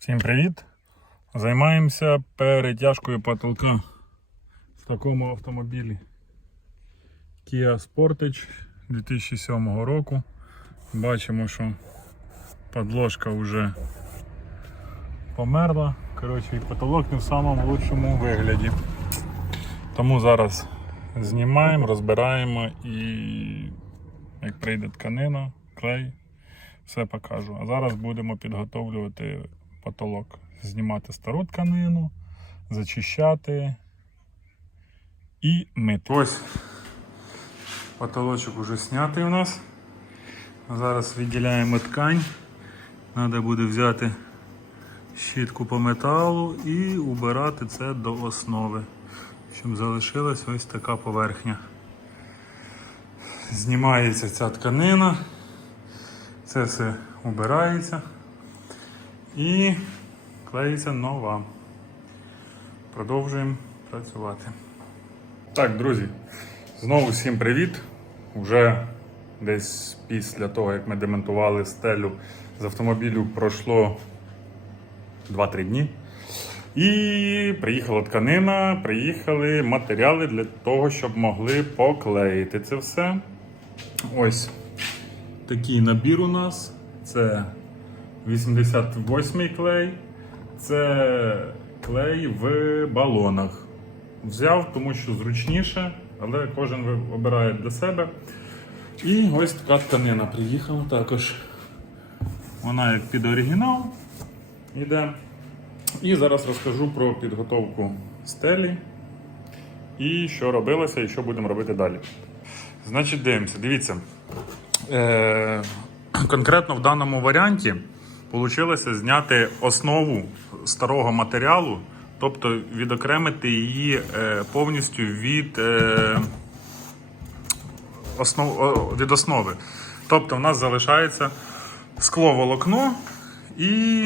Всім привіт! Займаємося перетяжкою потолка в такому автомобілі Kia Sportage 2007 року. Бачимо, що подложка вже померла. Коротше, і потолок не в самому лучшому вигляді. Тому зараз знімаємо, розбираємо і як прийде тканина, клей, все покажу. А зараз будемо підготовлювати потолок. Знімати стару тканину, зачищати і мити. Ось потолочок уже знятий у нас. Зараз відділяємо ткань. Треба буде взяти щітку по металу і убирати це до основи, щоб залишилась ось така поверхня. Знімається ця тканина, це все убирається і клеїться нова. Продовжуємо працювати. Так, друзі, знову всім привіт. Уже десь після того, як ми демонтували стелю з автомобілю, пройшло 2-3 дні. І приїхала тканина, приїхали матеріали для того, щоб могли поклеїти це все. Ось такий набір у нас. Це 88-й клей. Це клей в балонах. Взяв, тому що зручніше, але кожен обирає для себе. І ось така тканина приїхала також. Вона як під оригінал йде. І зараз розкажу про підготовку стелі і що робилося, і що будемо робити далі. Значить, дивимося, дивіться. Е, конкретно в даному варіанті вийшло зняти основу старого матеріалу, тобто відокремити її е, повністю від, е, основ, від основи. Тобто в нас залишається скло волокно і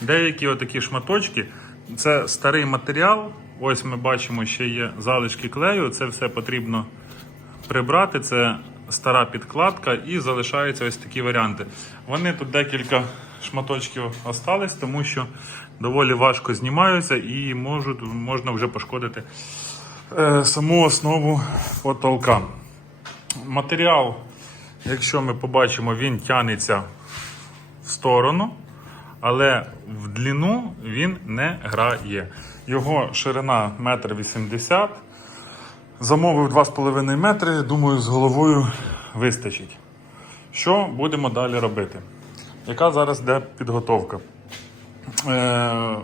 деякі отакі шматочки. Це старий матеріал. Ось ми бачимо, ще є залишки клею. Це все потрібно прибрати. Це стара підкладка і залишаються ось такі варіанти. Вони тут декілька шматочків остались, тому що доволі важко знімаються і можуть, можна вже пошкодити е, саму основу потолка. Матеріал, якщо ми побачимо, він тягнеться в сторону, але в длину він не грає. Його ширина 1,80 м. Замовив 2,5 метри, думаю, з головою вистачить. Що будемо далі робити? Яка зараз йде підготовка? Е,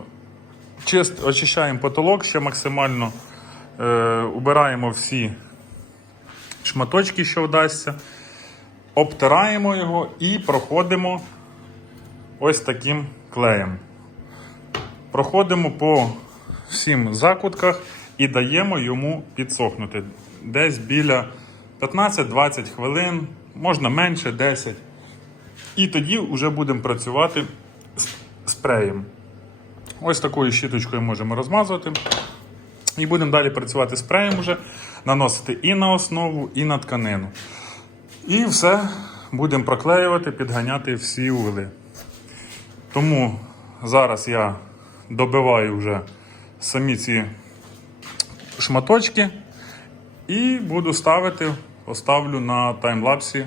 чист, очищаємо потолок ще максимально, е, убираємо всі шматочки, що вдасться, обтираємо його і проходимо ось таким клеєм. Проходимо по всім закутках і даємо йому підсохнути. Десь біля 15-20 хвилин, можна менше 10. І тоді вже будемо працювати з спреєм. Ось такою щіточкою можемо розмазувати. І будемо далі працювати спреєм вже, наносити і на основу, і на тканину. І все будемо проклеювати, підганяти всі угли. Тому зараз я добиваю вже самі ці шматочки і буду ставити, поставлю на таймлапсі,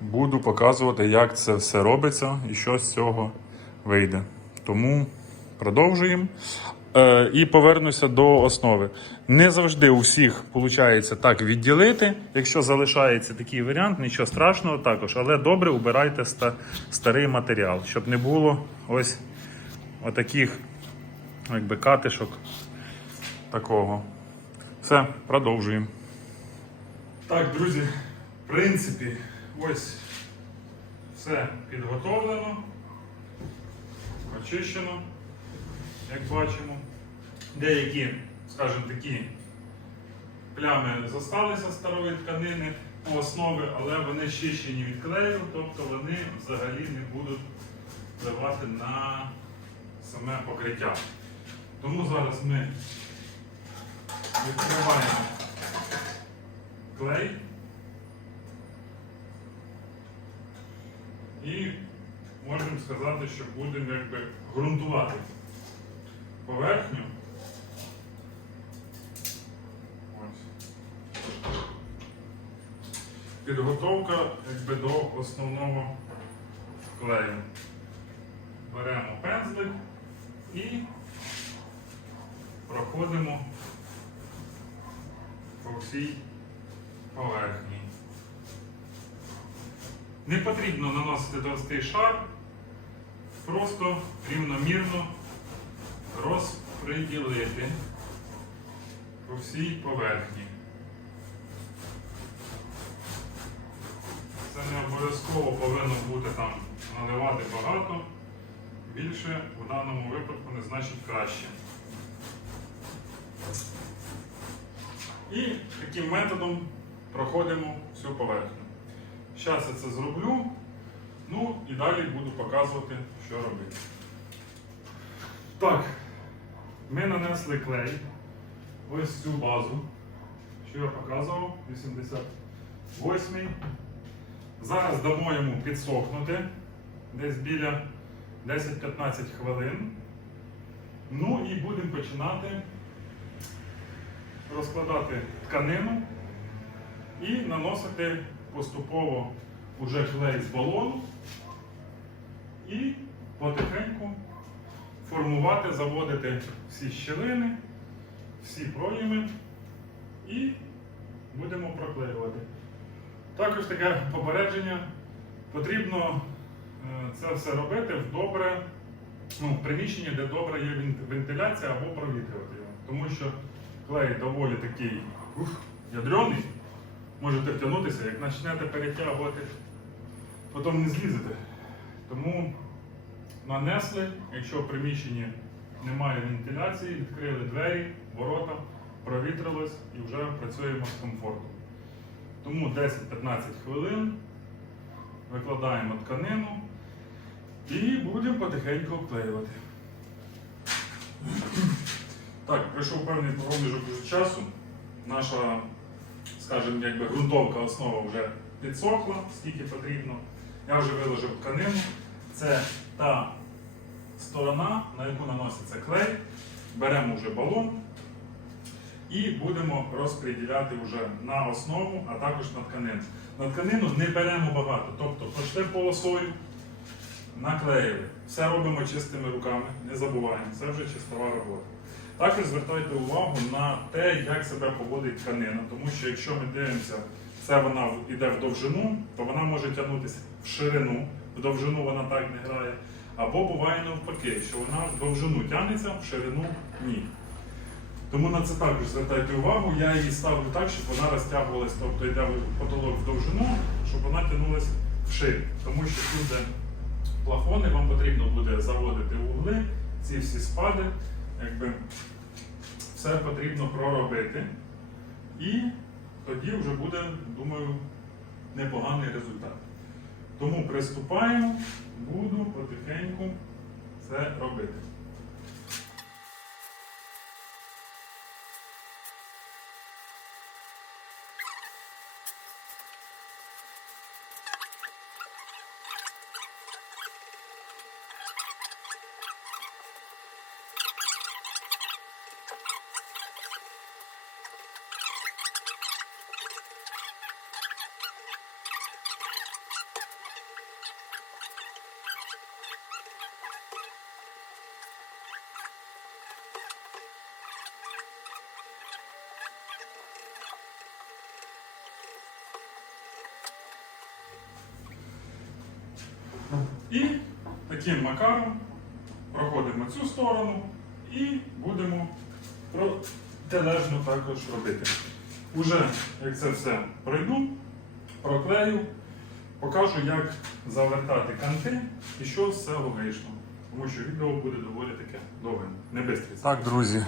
буду показувати, як це все робиться і що з цього вийде. Тому продовжуємо. Е, і повернуся до основи. Не завжди у всіх виходить так відділити. Якщо залишається такий варіант, нічого страшного також, але добре убирайте ста- старий матеріал, щоб не було ось отаких якби катишок такого. Все, продовжуємо. Так, друзі, в принципі, ось все підготовлено, очищено, як бачимо. Деякі, скажімо такі, плями зосталися старої тканини у основи, але вони щищені від клею, тобто вони взагалі не будуть впливати на саме покриття. Тому зараз ми відкриваємо клей і можемо сказати, що будемо якби ґрунтувати поверхню. Підготовка якби, до основного клею. Беремо пензлик і проходимо по всій поверхні. Не потрібно наносити товстий шар, просто рівномірно розподілити по всій поверхні. Це не обов'язково повинно бути там наливати багато. Більше в даному випадку не значить краще. І таким методом проходимо всю поверхню. Зараз я це зроблю, ну і далі буду показувати, що робити. Так, ми нанесли клей, ось цю базу, що я показував, 88. Зараз дамо йому підсохнути десь біля 10-15 хвилин. Ну і будемо починати розкладати тканину і наносити поступово уже клей з балону і потихеньку формувати, заводити всі щілини, всі проїми і будемо проклеювати. Також таке попередження. Потрібно е, це все робити в добре, ну, в приміщенні, де добре є вентиляція або провітрювати його. Тому що клей доволі такий ух, ядрений, можете втягнутися, як почнете перетягувати, потім не злізете. Тому нанесли, якщо в приміщенні немає вентиляції, відкрили двері, ворота, провітрилось і вже працюємо з комфортом. Тому 10-15 хвилин викладаємо тканину і будемо потихеньку обклеювати. Так, пройшов певний проміжок часу. Наша, скажімо, якби ґрунтовка основа вже підсохла, скільки потрібно. Я вже виложив тканину. Це та сторона, на яку наноситься клей. Беремо вже балон і будемо розподіляти вже на основу, а також на тканину. На тканину не беремо багато, тобто почти полосою наклеїли. Все робимо чистими руками, не забуваємо, це вже чистова робота. Також звертайте увагу на те, як себе поводить тканина, тому що якщо ми дивимося, це вона йде в довжину, то вона може тягнутися в ширину, в довжину вона так не грає. Або буває навпаки, що вона в довжину тягнеться, в ширину ні. Тому на це також звертайте увагу. Я її ставлю так, щоб вона розтягувалась, тобто йде потолок в довжину, щоб вона тягнулася вширь. Тому що тут, де плафони, вам потрібно буде заводити угли, ці всі спади, якби все потрібно проробити. І тоді вже буде, думаю, непоганий результат. Тому приступаємо, буду потихеньку це робити. І таким макаром проходимо цю сторону і будемо протилежно також робити. Уже як це все пройду, проклею, покажу, як завертати канти і що з цього. Тому що відео буде доволі таке довге, не бистре. Так, друзі,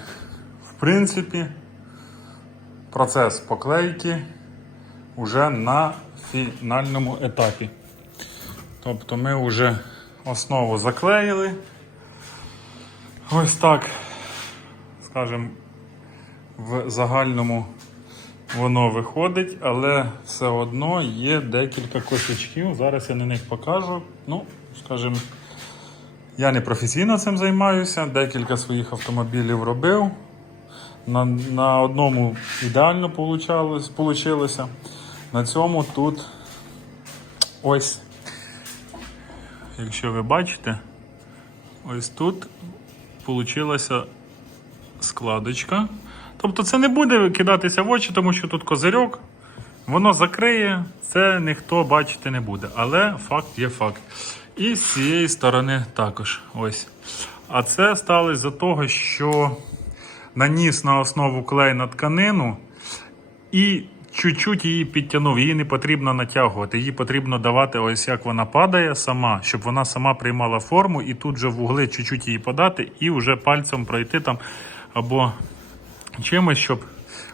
в принципі, процес поклейки вже на фінальному етапі. Тобто ми вже основу заклеїли. Ось так, скажімо, в загальному воно виходить, але все одно є декілька косячків. Зараз я на них покажу. Ну, скажімо, я не професійно цим займаюся, декілька своїх автомобілів робив. На, на одному ідеально получилося. На цьому тут ось, якщо ви бачите, ось тут получилася складочка. Тобто це не буде кидатися в очі, тому що тут козирьок, воно закриє, це ніхто бачити не буде. Але факт є факт. І з цієї сторони також. Ось. А це сталося за того, що наніс на основу клей на тканину і чуть-чуть її підтягнув. Її не потрібно натягувати. Її потрібно давати, ось як вона падає сама, щоб вона сама приймала форму, і тут же в угли чуть-чуть її подати, і вже пальцем пройти там або чимось, щоб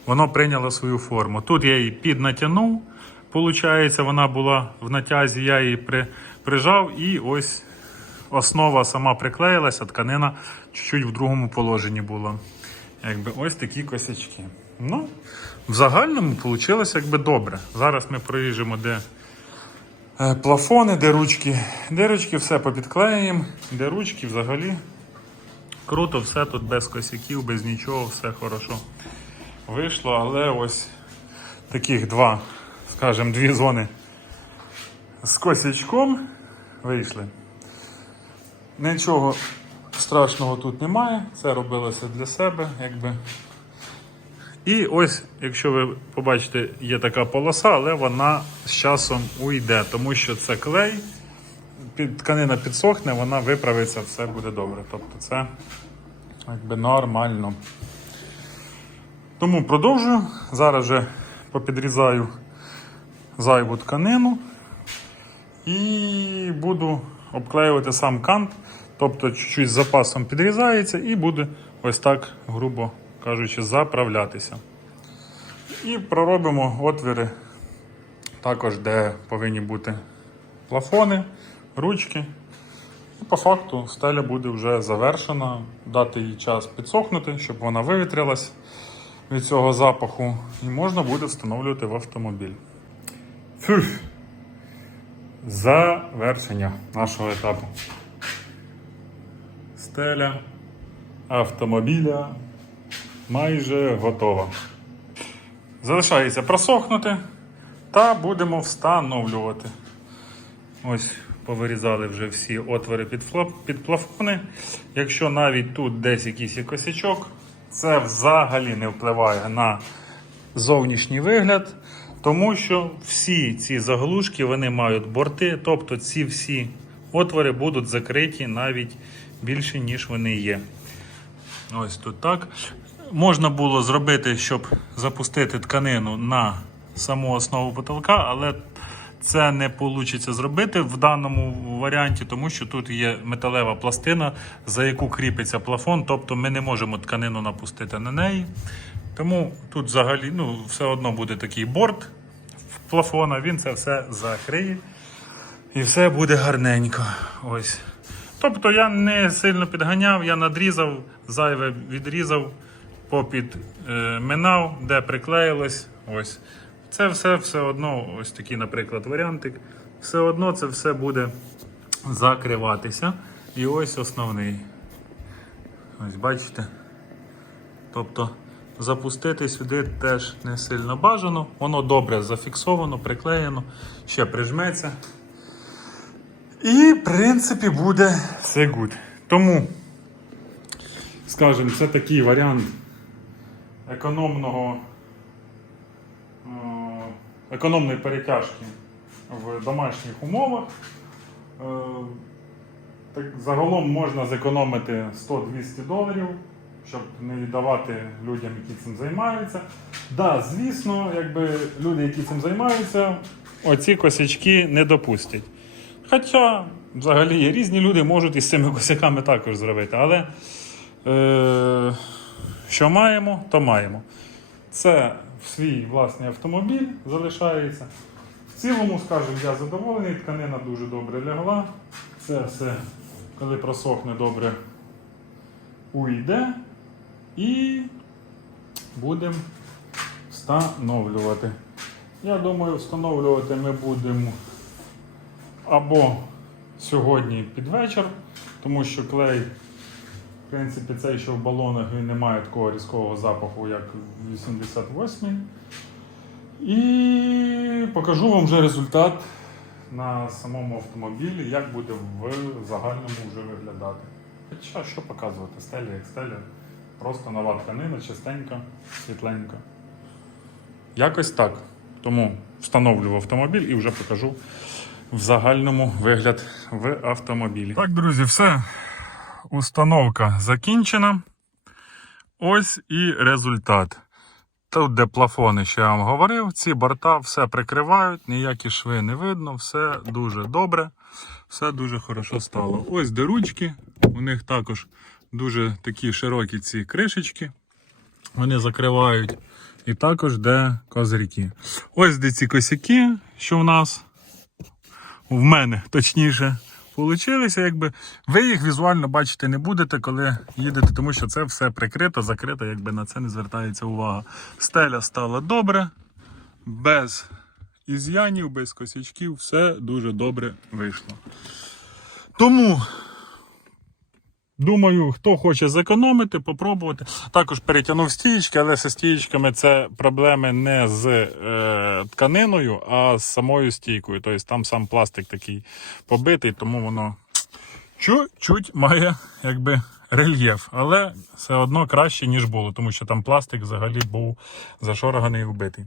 воно прийняло свою форму. Тут я її піднатягнув. Получається, вона була в натязі, я її при, прижав, і ось основа сама приклеїлася, тканина чуть-чуть в другому положенні була. Якби ось такі косячки. Ну, в загальному вийшло якби добре. Зараз ми проїжджемо, де е, плафони, де ручки. Де ручки все попідклеїмо, де ручки взагалі. Круто, все тут без косяків, без нічого, все хорошо вийшло, але ось таких два, скажімо, дві зони з косячком вийшли. Нічого страшного тут немає, це робилося для себе, якби. І ось, якщо ви побачите, є така полоса, але вона з часом уйде, тому що це клей, тканина підсохне, вона виправиться, все буде добре. Тобто це якби нормально. Тому продовжую. Зараз вже попідрізаю зайву тканину і буду обклеювати сам кант. Тобто чуть-чуть з запасом підрізається і буде ось так, грубо кажучи, заправлятися. І проробимо отвіри також, де повинні бути плафони, ручки. І по факту стеля буде вже завершена, дати їй час підсохнути, щоб вона вивітрилась від цього запаху, і можна буде встановлювати в автомобіль. Фух. Завершення нашого етапу. Стеля автомобіля майже готова. Залишається просохнути та будемо встановлювати. Ось повирізали вже всі отвори під, під плафони. Якщо навіть тут десь якийсь косячок, це взагалі не впливає на зовнішній вигляд, тому що всі ці заглушки вони мають борти, тобто ці всі отвори будуть закриті навіть більше, ніж вони є. Ось тут так. Можна було зробити, щоб запустити тканину на саму основу потолка, але це не вийде зробити в даному варіанті, тому що тут є металева пластина, за яку кріпиться плафон, тобто ми не можемо тканину напустити на неї. Тому тут взагалі ну, все одно буде такий борт плафона, він це все закриє. І все буде гарненько. Ось. Тобто я не сильно підганяв, я надрізав, зайве відрізав, попід е, минав, де приклеїлось. Ось. Це все все одно, ось такий, наприклад, варіантик. Все одно це все буде закриватися. І ось основний. Ось бачите. Тобто запустити сюди теж не сильно бажано. Воно добре зафіксовано, приклеєно, ще прижметься. І, в принципі, буде все гуд. Тому, скажімо, це такий варіант економного, е, економної перетяжки в домашніх умовах. Е, Так, загалом можна зекономити 100-200 доларів, щоб не віддавати людям, які цим займаються. Да, звісно, якби люди, які цим займаються, оці косячки не допустять. Хоча, взагалі, різні люди можуть із цими косяками також зробити. Але е, що маємо, то маємо. Це свій власний автомобіль залишається. В цілому, скажімо, я задоволений, тканина дуже добре лягла. Це все, коли просохне добре, уйде. І будемо встановлювати. Я думаю, встановлювати ми будемо або сьогодні під вечір, тому що клей, в принципі, цей, що в балонах, він не має такого різкого запаху, як в 88 І покажу вам вже результат на самому автомобілі, як буде в загальному вже виглядати. Хоча що показувати? Стеля як стеля. Просто нова тканина, чистенька, світленька. Якось так. Тому встановлю автомобіль і вже покажу в загальному вигляд в автомобілі. Так, друзі, все. Установка закінчена. Ось і результат. Тут, де плафони, що я вам говорив, ці борта все прикривають, ніякі шви не видно, все дуже добре, все дуже хорошо стало. Ось де ручки, у них також дуже такі широкі ці кришечки. Вони закривають. І також де козирки. Ось де ці косяки, що в нас, в мене точніше, получилися. Якби ви їх візуально бачити не будете, коли їдете, тому що це все прикрито, закрито, якби на це не звертається увага. Стеля стала добре, без із'янів, без косячків, все дуже добре вийшло. Тому. Думаю, хто хоче зекономити, попробувати. Також перетягнув стієчки, але зі стієчками це проблеми не з е, тканиною, а з самою стійкою. Тобто там сам пластик такий побитий, тому воно чуть-чуть має якби рельєф, але все одно краще, ніж було, тому що там пластик взагалі був зашорганий і вбитий.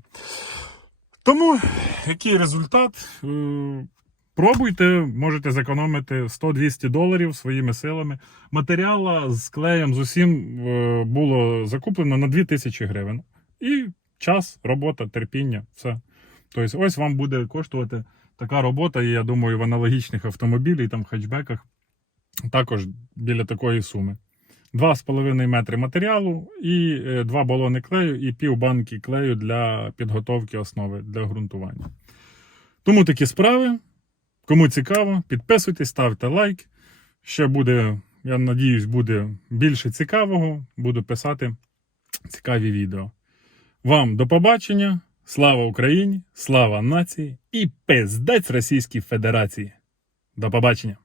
Тому який результат? Е, Пробуйте, можете зекономити 100-200 доларів своїми силами. Матеріала з клеєм з усім е, було закуплено на 2000 гривень. І час, робота, терпіння, все. Тобто, ось вам буде коштувати така робота, і я думаю, в аналогічних автомобілях, там хетчбеках також біля такої суми. 2,5 метри матеріалу, і е, два балони клею, і пів банки клею для підготовки основи для ґрунтування. Тому такі справи. Кому цікаво, підписуйтесь, ставте лайк. Ще буде, я надіюсь, буде більше цікавого. Буду писати цікаві відео. Вам до побачення. Слава Україні! Слава нації і пиздець Російській Федерації. До побачення!